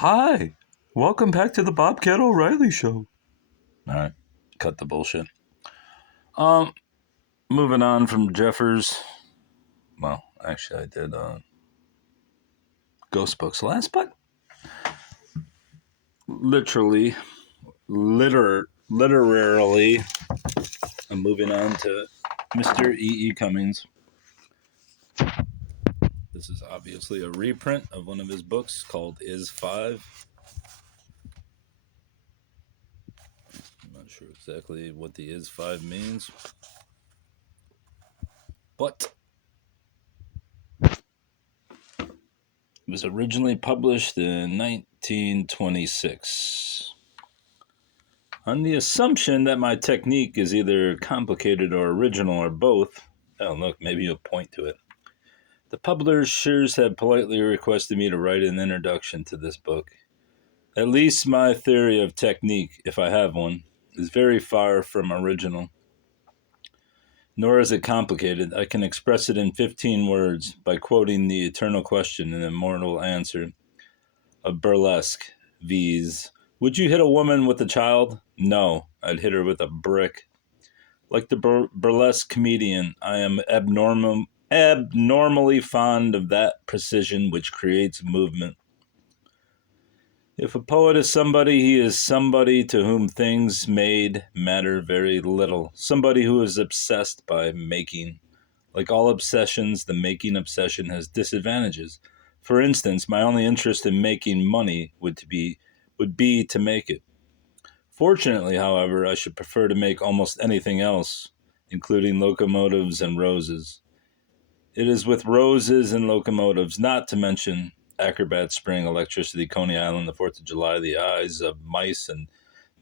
Hi, welcome back to the Bobcat O'Reilly Show. All right, cut the bullshit. Um, Moving on from Jeffers. Well, actually, I did Ghost Books last, but literally, I'm moving on to Mr. E. Cummings. This is obviously a reprint of one of his books called Is Five. I'm not sure exactly what the Is Five means, but it was originally published in 1926. On the assumption that my technique is either complicated or original or both, oh look, maybe you'll point to it. The publishers have politely requested me to write an introduction to this book. At least my theory of technique, if I have one, is very far from original. Nor is it complicated. I can express it in 15 words by quoting the eternal question and immortal answer of burlesque, viz. Would you hit a woman with a child? No, I'd hit her with a brick. Like the burlesque comedian, I am abnormally fond of that precision which creates movement. If a poet is somebody, he is somebody to whom things made matter very little. Somebody who is obsessed by making. Like all obsessions, the making obsession has disadvantages. For instance, my only interest in making money would be to make it. Fortunately, however, I should prefer to make almost anything else, including locomotives and roses. It is with roses and locomotives, not to mention Acrobat Spring, Electricity, Coney Island, the 4th of July, the Eyes of Mice, and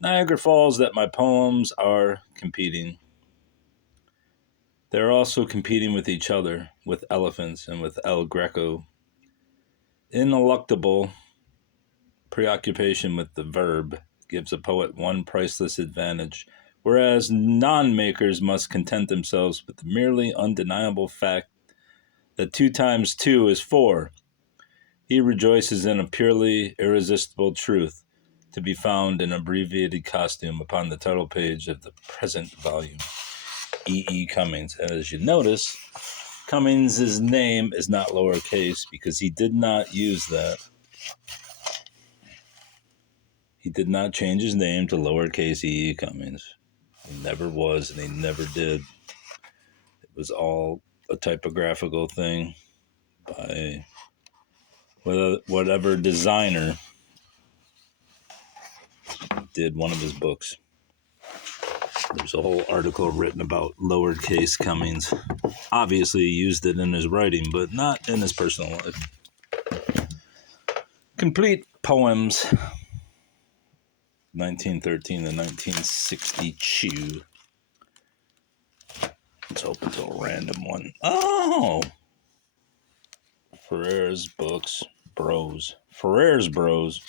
Niagara Falls, that my poems are competing. They're also competing with each other, with elephants and with El Greco. Ineluctable preoccupation with the verb gives a poet one priceless advantage, whereas non-makers must content themselves with the merely undeniable fact that 2 times 2 is 4. He rejoices in a purely irresistible truth to be found in abbreviated costume upon the title page of the present volume. E. Cummings. And as you notice, Cummings' name is not lowercase because he did not use that. He did not change his name to lowercase E. Cummings. He never was, and he never did. It was all a typographical thing by whatever designer did one of his books. There's a whole article written about lowercase Cummings. Obviously, he used it in his writing, but not in his personal life. Complete poems, 1913 to 1962. Let's hope it's a random one. Oh! Ferrer's Books, Bros. Ferrer's Bros,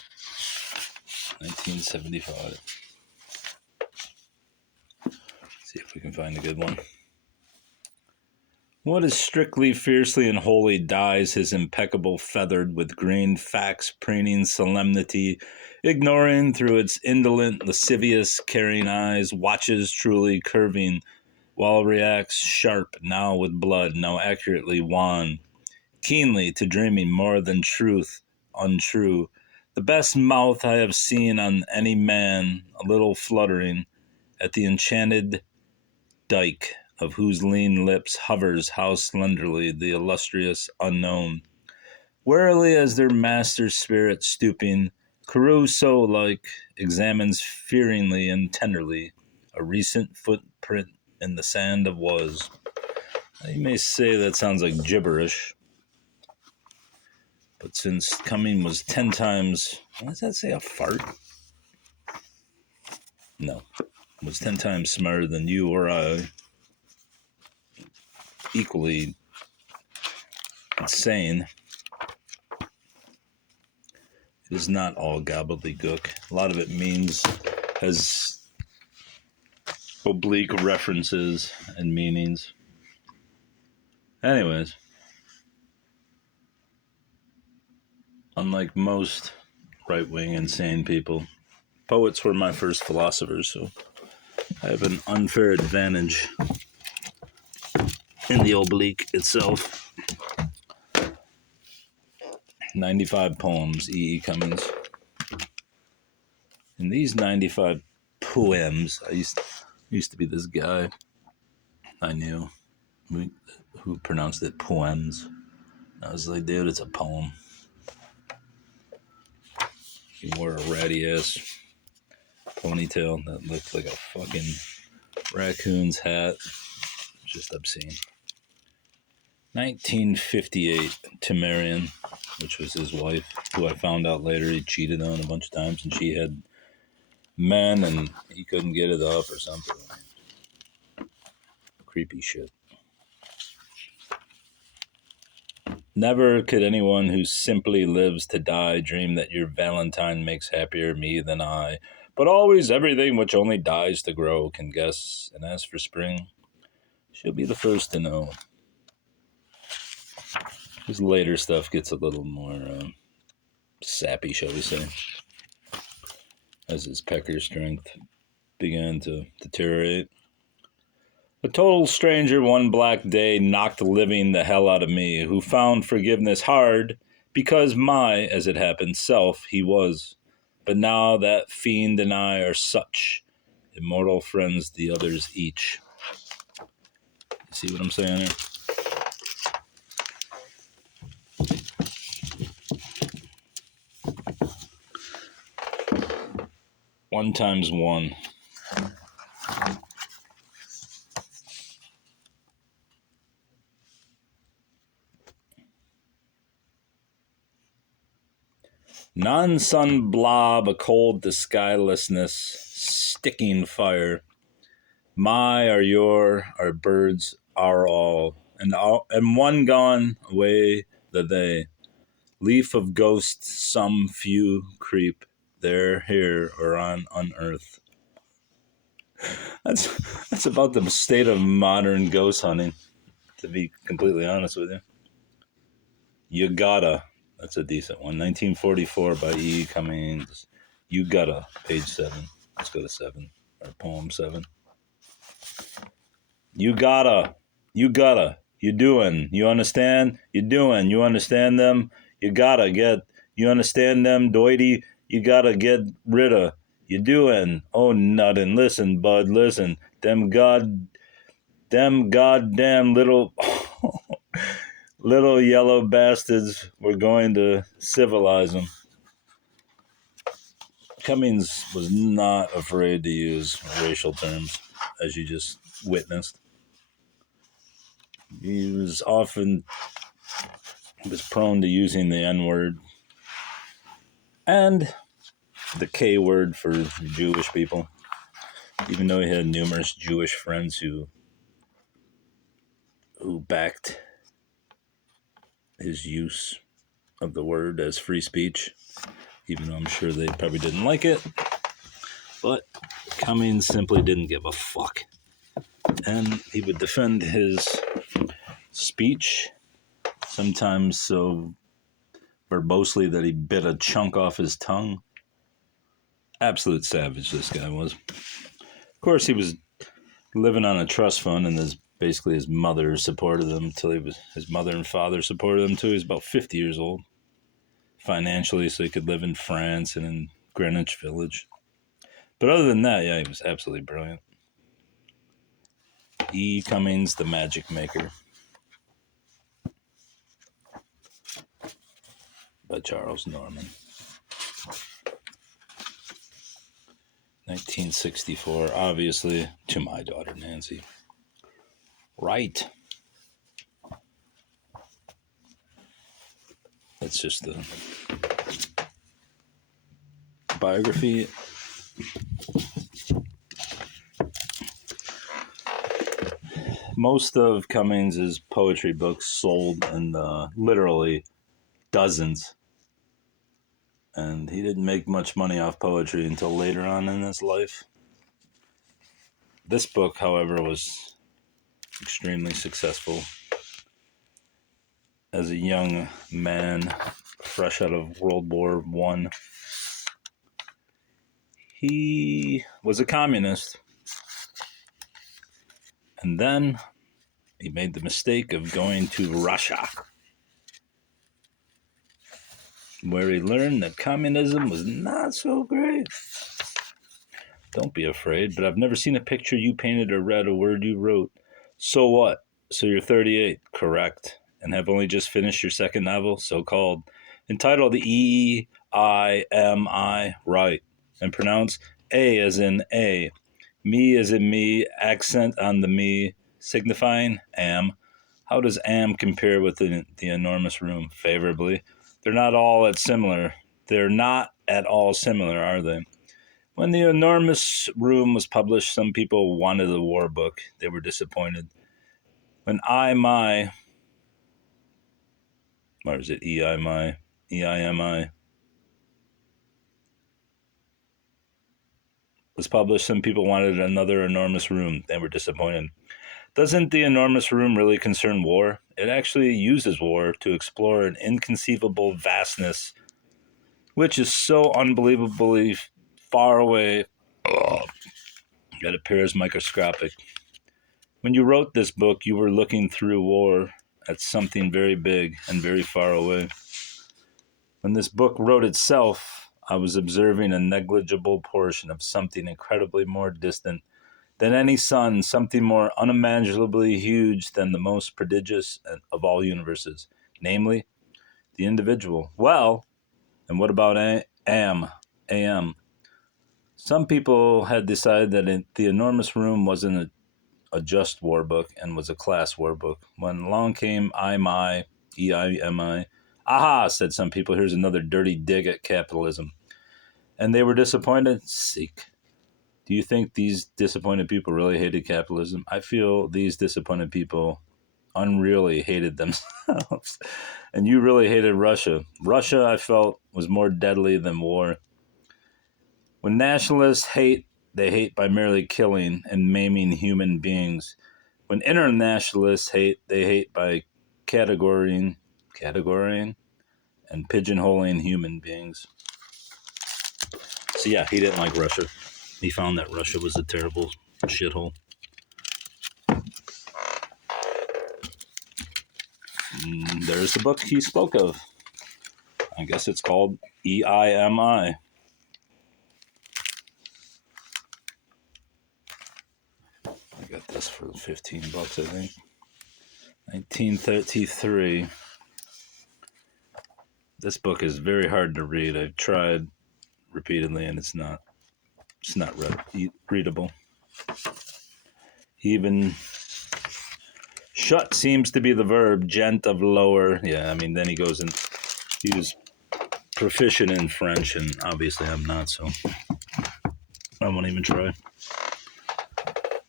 1975. See if we can find a good one. What is strictly, fiercely, and wholly dyes his impeccable feathered with green facts, preening solemnity, ignoring through its indolent, lascivious, caring eyes, watches truly curving, while reacts sharp, now with blood, now accurately wan, keenly to dreaming more than truth, untrue. The best mouth I have seen on any man, a little fluttering, at the enchanted dyke, of whose lean lips hovers how slenderly the illustrious unknown. Warily as their master's spirit stooping, Caruso-like, examines fearingly and tenderly a recent footprint in the sand of was. Now, you may say that sounds like gibberish, but since Cumming was 10 times, what does that say, a fart? No, was 10 times smarter than you or I, equally insane. It is not all gobbledygook. A lot of it has oblique references and meanings. Anyways, unlike most right-wing insane people. Poets were my first philosophers, so I have an unfair advantage in the oblique itself. 95 poems, E. Cummings. In these 95 poems, I used to be this guy I knew who pronounced it poems. I was like, dude, it's a poem. He wore a ratty ass ponytail that looked like a fucking raccoon's hat. Just obscene. 1958, Timarian, which was his wife, who I found out later he cheated on a bunch of times, and she had men and he couldn't get it up or something. Creepy shit. Never could anyone who simply lives to die dream that your Valentine makes happier me than I. But always everything which only dies to grow can guess, and as for spring, she'll be the first to know. His later stuff gets a little more sappy, shall we say, as his pecker strength began to deteriorate. A total stranger one black day knocked living the hell out of me, who found forgiveness hard because my, as it happened, self he was. But now that fiend and I are such immortal friends the others each. You see what I'm saying here? One times one. Non-sun blob, a cold to skylessness, sticking fire. My are your, our birds are all, and one gone away the they. Leaf of ghosts, some few creep there, here, or on unearth. That's about the state of modern ghost hunting, to be completely honest with you. You Gotta. That's a decent one. 1944 by E. Cummings. You Gotta, page 7. Let's go to 7, or poem 7. You gotta. You doing. You understand? You doing. You understand them? You gotta get. You understand them, doity? You gotta get rid of. You doing. Oh, nothing. Listen, bud, listen. Them goddamn little little yellow bastards, we're going to civilize them. Cummings was not afraid to use racial terms, as you just witnessed. He was prone to using the N-word and the K word for Jewish people, even though he had numerous Jewish friends who backed his use of the word as free speech, even though I'm sure they probably didn't like it. But Cummings simply didn't give a fuck. And he would defend his speech, sometimes so verbosely that he bit a chunk off his tongue. Absolute savage, this guy was. Of course, he was living on a trust fund, and basically his mother supported him until his mother and father supported him too. He was about 50 years old financially, so he could live in France and in Greenwich Village. But other than that, yeah, he was absolutely brilliant. E. Cummings, the Magic Maker, by Charles Norman. 1964, obviously, to my daughter Nancy. Right. That's just the biography. Most of Cummings' poetry books sold in literally dozens. And he didn't make much money off poetry until later on in his life. This book, however, was extremely successful. As a young man fresh out of World War One. He was a communist, and then he made the mistake of going to Russia, where he learned that communism was not so great. Don't be afraid, but I've never seen a picture you painted or read a word you wrote. So what? So you're 38, correct, and have only just finished your second novel, so-called, entitled E-I-M-I, right, and pronounced A as in A, me as in me, accent on the me, signifying am. How does am compare with the enormous room? Favorably. They're not all at similar. They're not at all similar, are they? When The Enormous Room was published, some people wanted a war book. They were disappointed. When or is it EIMI, was published, some people wanted another Enormous Room. They were disappointed. Doesn't The Enormous Room really concern war? It actually uses war to explore an inconceivable vastness, which is so unbelievably far away that it appears microscopic. When you wrote this book, you were looking through war at something very big and very far away. When this book wrote itself, I was observing a negligible portion of something incredibly more distant than any sun, something more unimaginably huge than the most prodigious of all universes, namely, the individual. Well, and what about AM? Some people had decided that The Enormous Room wasn't a just war book and was a class war book. When along came EIMI, aha, said some people, here's another dirty dig at capitalism. And they were disappointed. Seek. Do you think these disappointed people really hated capitalism? I feel these disappointed people unreally hated themselves. And you really hated Russia. Russia, I felt, was more deadly than war. When nationalists hate, they hate by merely killing and maiming human beings. When internationalists hate, they hate by categorizing and pigeonholing human beings. So yeah, he didn't like Russia. He found that Russia was a terrible shithole. There's the book he spoke of. I guess it's called EIMI. I got this for $15, I think. 1933. This book is very hard to read. I've tried repeatedly, and it's not readable. Even shut seems to be the verb, gent of lower. Yeah, I mean, then he goes and he was proficient in French, and obviously I'm not, so I won't even try.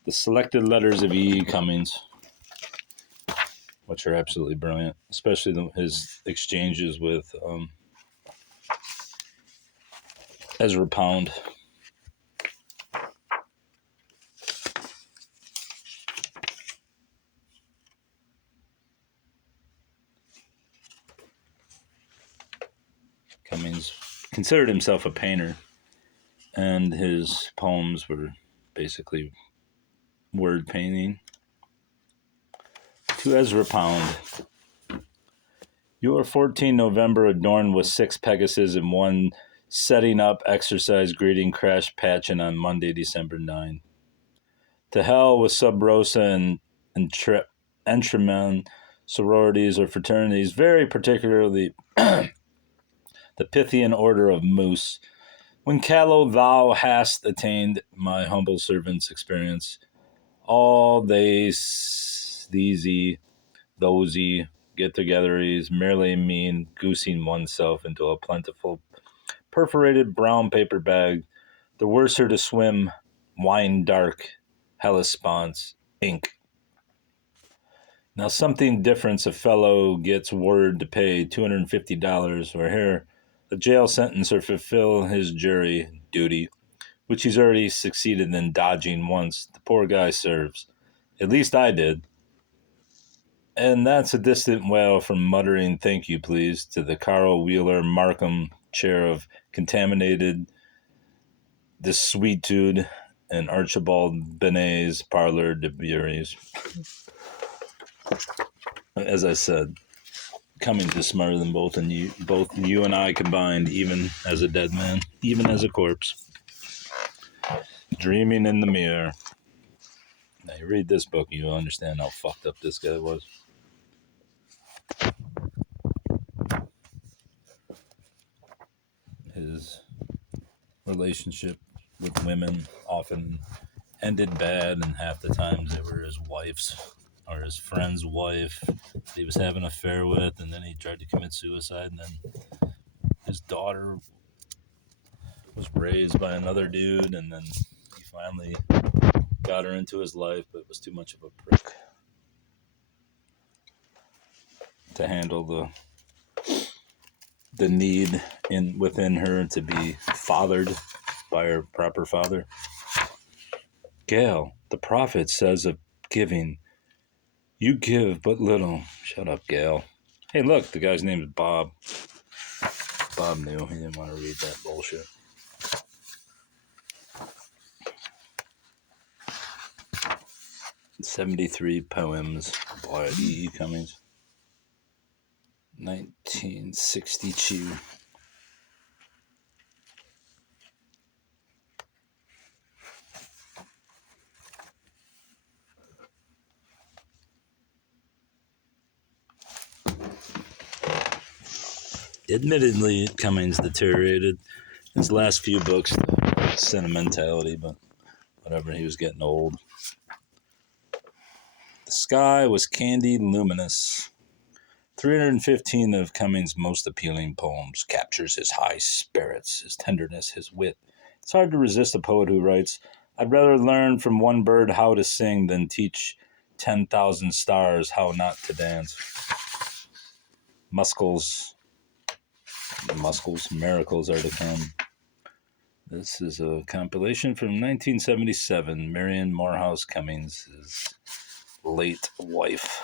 The Selected Letters of E. Cummings, which are absolutely brilliant, especially his exchanges with Ezra Pound. Cummings considered himself a painter, and his poems were basically word painting. To Ezra Pound, your 14 November adorned with 6 Pegasus and 1 setting up exercise greeting crash patching on Monday, December 9. To hell with Sub Rosa and Entremen sororities or fraternities, very particularly the Pythian Order of Moose. When Callow thou hast attained, my humble servant's experience, all these, thosey, get-togetheries merely mean goosing oneself into a plentiful, perforated brown paper bag, the worser to swim, wine dark, Hellespont, ink. Now something different's a fellow gets word to pay $250 or here a jail sentence or fulfill his jury duty, which he's already succeeded in dodging once. The poor guy serves. At least I did. And that's a distant wail from muttering "thank you, please" to the Carl Wheeler Markham chair of contaminated desuetude and Archibald Benet's parlor de Buries. As I said, Cummings is smarter than both you and I combined, even as a dead man, even as a corpse. Dreaming in the mirror. Now you read this book, you'll understand how fucked up this guy was. His relationship with women often ended bad, and half the times they were his wife's or his friend's wife that he was having an affair with, and then he tried to commit suicide, and then his daughter was raised by another dude, and then he finally got her into his life, but was too much of a prick to handle the need within her to be fathered by her proper father. Gail, the prophet says of giving, you give but little. Shut up, Gail. Hey, look, the guy's name is Bob. Bob knew he didn't want to read that bullshit. "73 Poems" by E. Cummings. 1962. Admittedly, Cummings deteriorated his last few books to sentimentality, but whatever, he was getting old. The sky was candy luminous. 315 of Cummings' most appealing poems captures his high spirits, his tenderness, his wit. It's hard to resist a poet who writes, I'd rather learn from one bird how to sing than teach 10,000 stars how not to dance. Miracles are to come. This is a compilation from 1977, Marion Morehouse Cummings' late wife.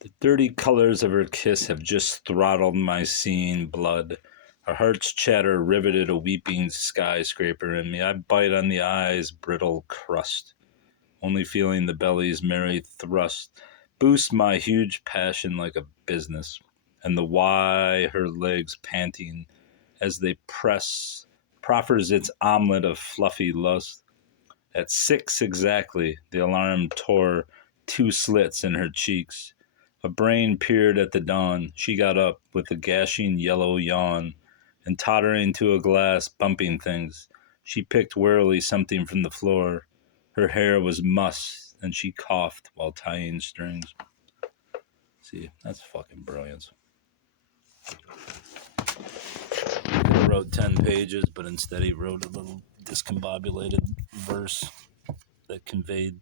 The dirty colors of her kiss have just throttled my seeing blood. Her heart's chatter riveted a weeping skyscraper in me. I bite on the eye's brittle crust, only feeling the belly's merry thrust boost my huge passion like a business, and the why her legs panting as they proffers its omelet of fluffy lust. At 6 exactly, the alarm tore 2 slits in her cheeks. A brain peered at the dawn. She got up with a gashing yellow yawn, and tottering to a glass, bumping things, she picked warily something from the floor. Her hair was mussed, and she coughed while tying strings. See, that's fucking brilliance. He wrote 10 pages, but instead he wrote a little discombobulated verse that conveyed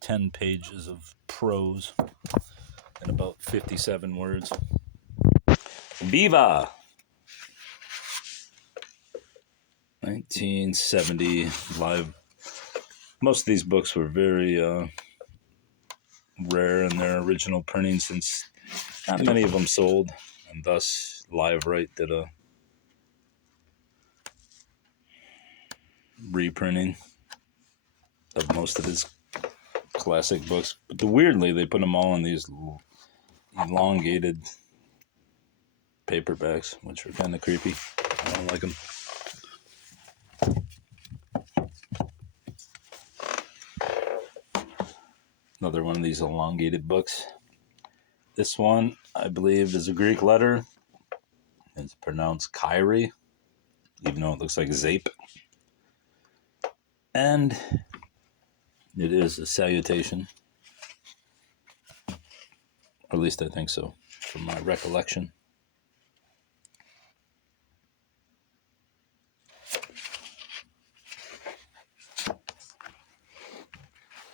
10 pages of prose in about 57 words. Viva! 1970 live. Most of these books were very rare in their original printing, since not many of them sold, and thus Live Right did a reprinting of most of his classic books. But weirdly, they put them all in these elongated paperbacks, which are kind of creepy. I don't like them. Another one of these elongated books. This one, I believe, is a Greek letter. It's pronounced Kyrie, even though it looks like Zape. And it is a salutation. Or at least I think so, from my recollection.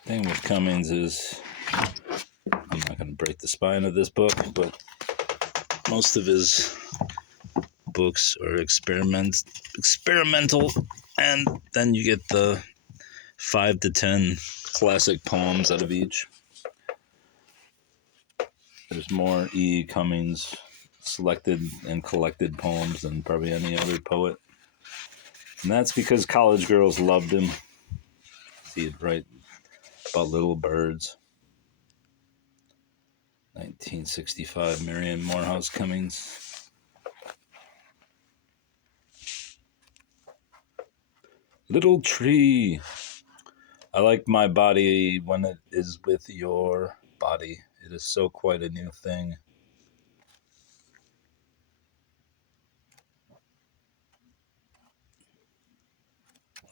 Thing with Cummings is, I'm not going to break the spine of this book, but most of his books are experimental, and then you get the 5 to 10 classic poems out of each. There's more E. Cummings selected and collected poems than probably any other poet. And that's because college girls loved him. He'd write about little birds. 1965, Marion Morehouse Cummings. Little tree. I like my body when it is with your body. It is so quite a new thing.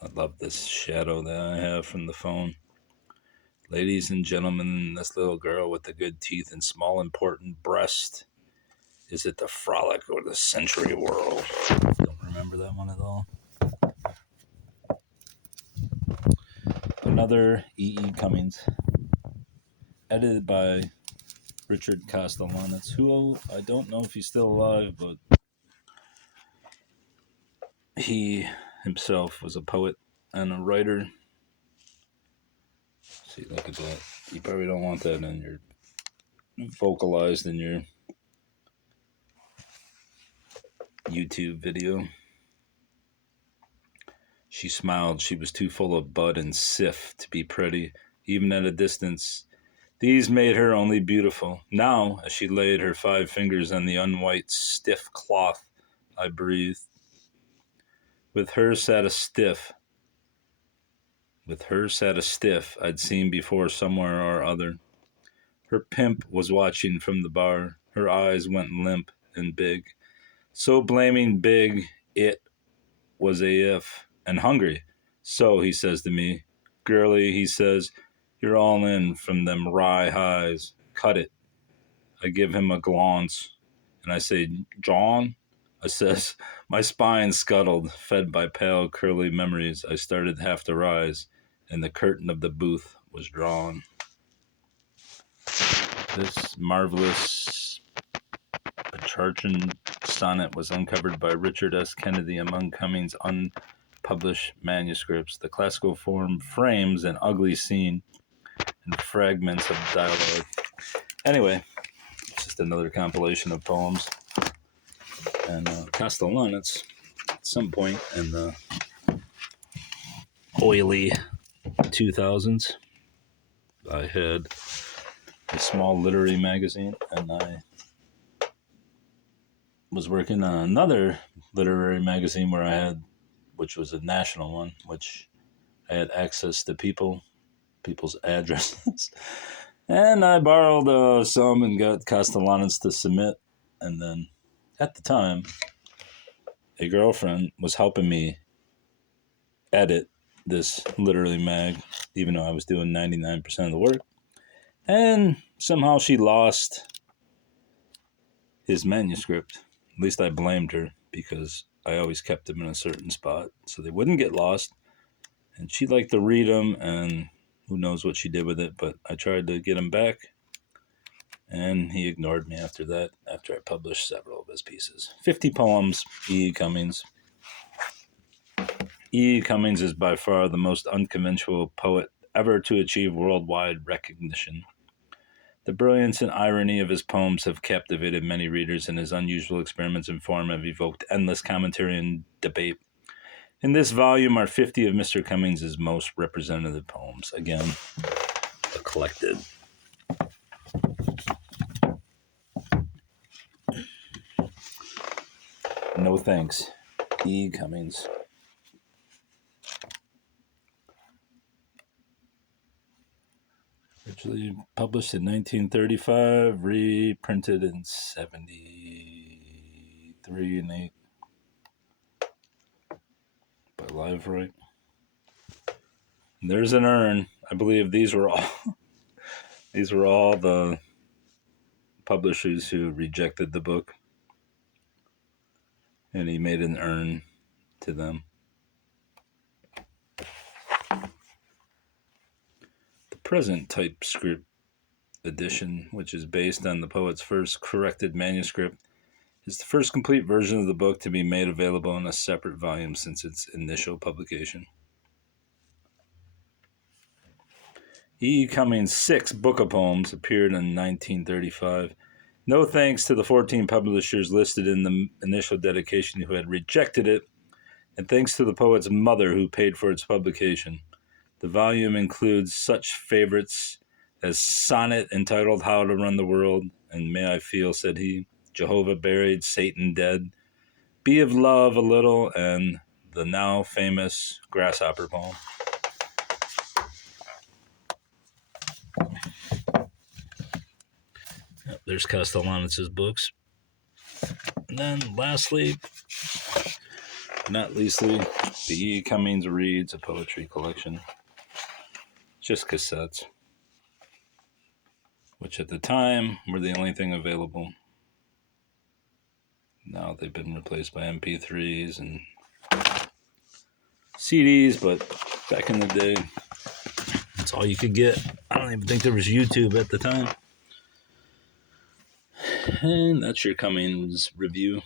I love this shadow that I have from the phone. Ladies and gentlemen, this little girl with the good teeth and small important breast. Is it the frolic or the century whirl? Don't remember that one at all. Another E.E. Cummings. Edited by Richard Castellanets, who I don't know if he's still alive, but he himself was a poet and a writer. See, look at that. You probably don't want that in your vocalized in your YouTube video. She smiled. She was too full of bud and sif to be pretty, even at a distance. These made her only beautiful. Now, as she laid her 5 fingers on the unwhite, stiff cloth, I breathed. With her sat a stiff I'd seen before somewhere or other. Her pimp was watching from the bar. Her eyes went limp and big. So blaming big it was AF. And hungry. So, he says to me, girlie, he says, you're all in from them rye highs. Cut it. I give him a glance, and I say, John? I says, my spine scuttled, fed by pale, curly memories. I started half to rise, and the curtain of the booth was drawn. This marvelous Petrarchan sonnet was uncovered by Richard S. Kennedy among Cummings' unpublished manuscripts. The classical form frames an ugly scene and fragments of dialogue. Anyway, it's just another compilation of poems. And Castellanets, at some point in the oily 2000s, I had a small literary magazine, and I was working on another literary magazine which was a national one, which I had access to people's addresses. And I borrowed some and got Castellanets to submit. And then at the time, a girlfriend was helping me edit this literary mag, even though I was doing 99% of the work. And somehow she lost his manuscript. At least I blamed her, because I always kept them in a certain spot so they wouldn't get lost. And she liked to read them, and who knows what she did with it, but I tried to get him back. And he ignored me after that, after I published several of his pieces. 50 poems, E. Cummings. E. Cummings is by far the most unconventional poet ever to achieve worldwide recognition. The brilliance and irony of his poems have captivated many readers, and his unusual experiments in form have evoked endless commentary and debate. In this volume are 50 of Mr. Cummings' most representative poems. Again, a collected. No thanks, E. Cummings. Originally published in 1935, reprinted in 73 and 8 by Liveright. And there's an urn. I believe these were all the publishers who rejected the book, and he made an urn to them. The present typescript edition, which is based on the poet's first corrected manuscript, It's the first complete version of the book to be made available in a separate volume since its initial publication. E. Cummings' 6 book of poems appeared in 1935. No thanks to the 14 publishers listed in the initial dedication who had rejected it, and thanks to the poet's mother who paid for its publication. The volume includes such favorites as sonnet entitled How to Run the World, and May I Feel, said he, Jehovah Buried, Satan Dead, Be of Love a Little, and the now famous Grasshopper poem. There's Castellanos' books. And then lastly, not leastly, the E. Cummings Reads, a poetry collection. Just cassettes, which at the time were the only thing available. Now they've been replaced by MP3s and CDs, but back in the day, that's all you could get. I don't even think there was YouTube at the time. And that's your Cummings review.